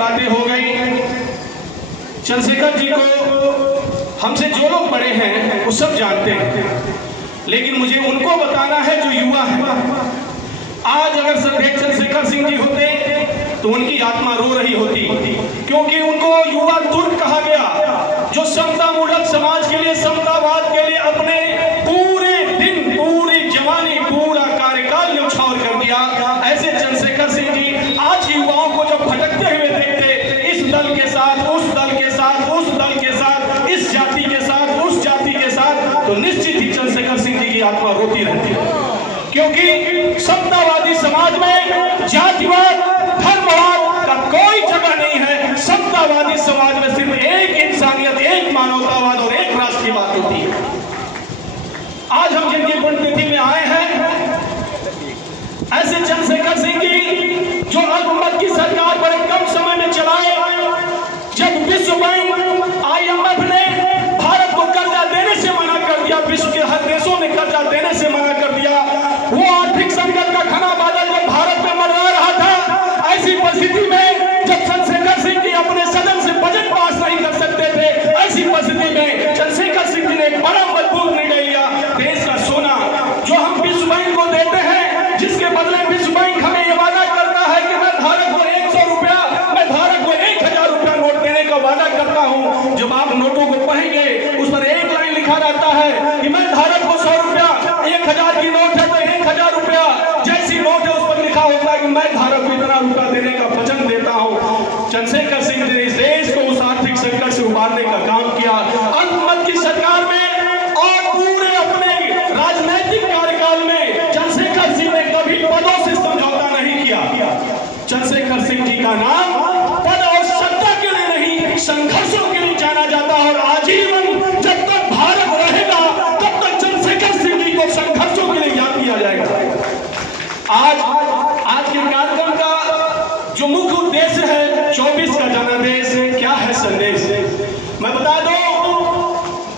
बातें हो गई। चंद्रशेखर जी को हमसे जो लोग बड़े हैं वो सब जानते हैं, लेकिन मुझे उनको बताना है जो युवा है। आज अगर चंद्रशेखर सिंह जी होते तो उनकी आत्मा रो रही होती, क्योंकि उनको युवा तुर्क कहा गया, जो समता मूलक समाज के लिए, समतावाद के लिए अपने पूरे दिन, पूरी जवानी, पूरा कार्यकाल न्यौछावर कर दिया। ऐसे चंद्रशेखर सिंह जी आज युवाओं को जब भटकते हुए देखते, इस दल के साथ, उस दल के साथ, उस दल के साथ, इस जाति के साथ, उस जाति के साथ, तो निश्चित ही चंद्रशेखर सिंह जी की आत्मा रोती रहती है, क्योंकि समतावादी समाज में जातिवाद, धर्मवाद का कोई जगह नहीं है। समतावादी समाज में सिर्फ एक इंसानियत, एक मानवतावाद और एक राष्ट्र की बात होती है। आज हम जिनकी पुण्यतिथि में आए हैं, ऐसे चंद्रशेखर सिंह जी जो अल्पमत की सरकार बड़े कम समय में चलाए। जब विश्व बैंक, IMF ने भारत को कर्जा देने से मना कर दिया, विश्व के हर देशों ने कर्जा देने से मना कर दिया, वो आर्थिक संकट का घना बादल जब भारत में मंडरा रहा था, ऐसी परिस्थिति में जब चंद्रशेखर सिंह जी अपने सदन से बजट पास नहीं कर सकते थे, ऐसी परिस्थिति में चंद्रशेखर सिंह जी ने एक बड़ा मजबूत निर्णय लिया। देश का सोना जो हम विश्व बैंक को देते हैं, जिसके बदले विश्व बैंक हमें ये वादा करता है कि मैं धारक को 100 रुपया, मैं धारक को 1000 रुपया नोट देने का वादा करता हूं। जब आप नोटों को पढ़ेंगे, उस पर एक लाइन लिखा रहता है कि मैं धारक को 100 रुपया, 1000 की नोट है तो 1000 रुपया जैसी नोट है उस पर लिखा होता है कि मैं धारक को इतना रुपया देने का वचन देता हूं। चंद्रशेखर सिंह ने इस देश को उस आर्थिक संकट से उबारने का काम किया। अल्पमत की सरकार में और पूरे अपने राजनैतिक कार्यकाल में चंद्रशेखर सिंह ने कभी पदों से समझौता नहीं किया। चंद्रशेखर सिंह जी का नाम पद और सत्ता के लिए नहीं, संघर्षों के लिए जाना जाता है, और आजीवन जब तक भारत रहेगा तब तक चंद्रशेखर सिंह जी को संघर्षों के लिए याद किया जाएगा। आज के कार्यक्रम का जो मुख्य उद्देश्य है 24 का जनादेश, क्या है संदेश, मैं बता दूं।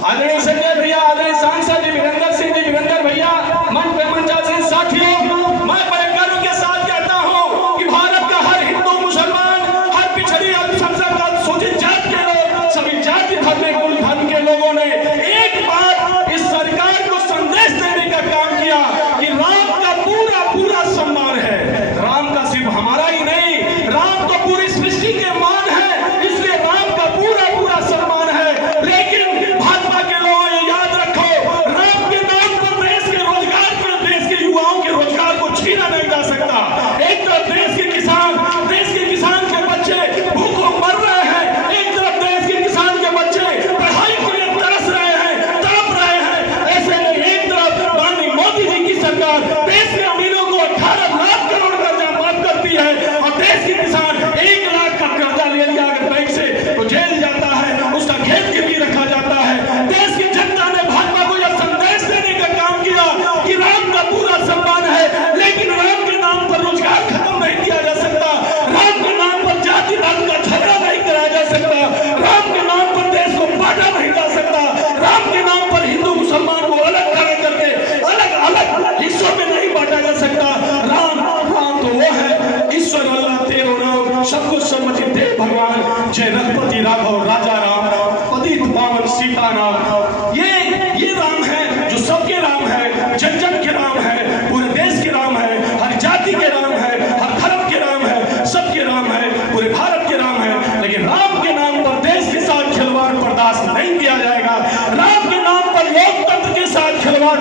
आदरणीय संजय भैया, आदरणीय सांसद जी वीरेंद्र सिंह जी, वीरेंद्र भैया, मंच पे मंचासीन साथियों, मैं बड़े गर्व के साथ कहता हूं कि भारत का हर हिंदू, मुसलमान, हर पिछड़ी अल्पसंख्यक, अनुसूचित जाति के लोग, सभी जाति धर्म, कुल धर्म के लोगों ने एक बार इस सरकार को संदेश देने का काम किया कि राम का पूरा पूरा सम्मान है। राम का सिर्फ हमारा ही नहीं, राम तो पूरी सृष्टि के मान है, इसलिए राम का पूरा पूरा सम्मान है। लेकिन भाजपा के लोगों ये याद रखो, राम के नाम पर देश के रोजगार पर, देश के युवाओं के रोजगार को छीना नहीं जा सकता। एक तरफ देश के किसान के बच्चे भूखों मर रहे हैं, एक तरफ देश के किसान के बच्चे पढ़ाई के लिए तरस रहे हैं, तड़प रहे हैं। ऐसे में एक तरफ माननीय मोदी जी की सरकार देश के अमीरों को 18 लाख करोड़ कर्जा माफ करती है, और देश के किसान 1 लाख का कर्जा ले लिया अगर बैंक से तो जेल जाता है, उसका खेत गिरवी रखा जाता है। देश की जनता ने भाजपा को यह संदेश देने का काम किया कि राम का पूरा सम्मान है, लेकिन राम के नाम पर रोजगार खत्म नहीं किया जा सकता, राम के नाम पर जाति धर्म का झगड़ा नहीं कराया जा सकता, राम के नाम पर देश को बांटा नहीं जा सकता, राम के नाम पर हिंदू मुसलमान को अलग खड़ा करके अलग अलग हिस्सों में नहीं बांटा जा सकता। राम तो वो है, ईश्वर अल्लाह तेरो नाम, सब कुछ समझे दे भगवान, जय रघुपति राघव राजा राम, पतित पावन सीता नाम। ये राम है जो सबके राम है, जन जन के राम है, पूरे देश के राम है, हर जाति के राम है, हर धर्म के राम है, सबके राम है, पूरे भारत के राम है। लेकिन राम के नाम पर देश के साथ खिलवाड़ बर्दाश्त नहीं किया जाएगा, राम के नाम पर लोकतंत्र के साथ खिलवाड़